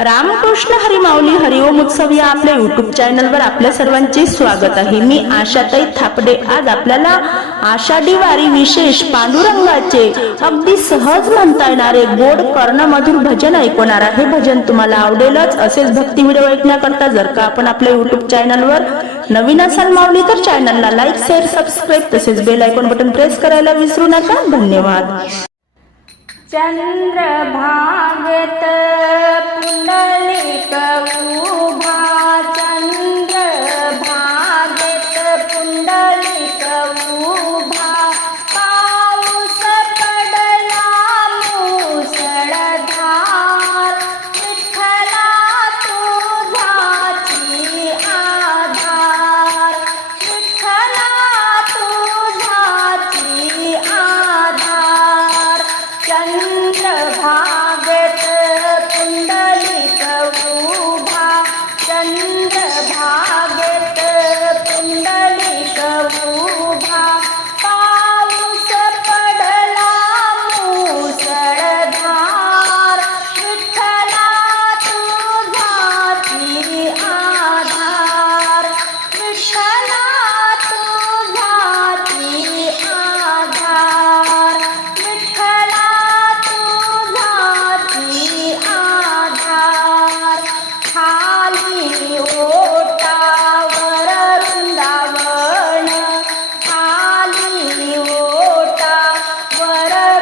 रामकृष्ण हरिमाऊली हरिओम उत्सव या आपल्या युट्यूब चॅनलवर आपल्या सर्वांचे स्वागत आहे. मी आशाताई थापडे. आज आपल्याला आषाढी वारी विशेष पांडुरंगाचे अगदी सहज म्हणता येणारे गोड कर्णमधुर भजन ऐकवणार आहे. भजन तुम्हाला आवडेलच. असेच भक्ती व्हिडिओ ऐकण्याकरता जर का आपण आपल्या युट्यूब चॅनलवर नवीन असाल माऊली तर चॅनलला लाईक शेअर सबस्क्राईब तसेच बेल आयकॉन बटन प्रेस करायला विसरू नका. धन्यवाद. चंद्र भागत சொன்னாலே राधा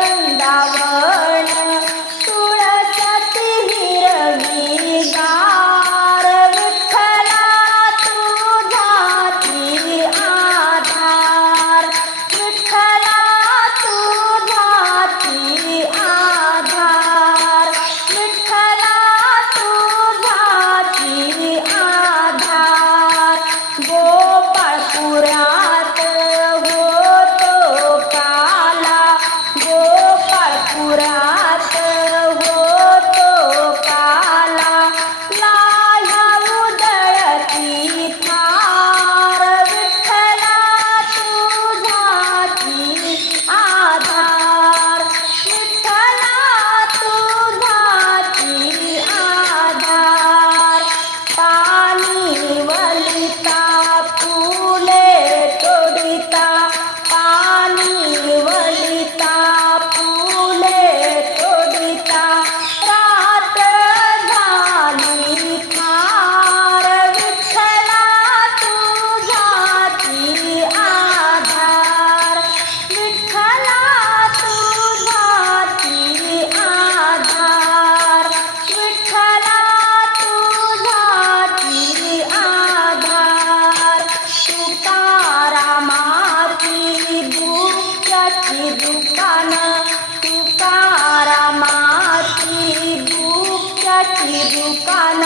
वृंदावन दुकान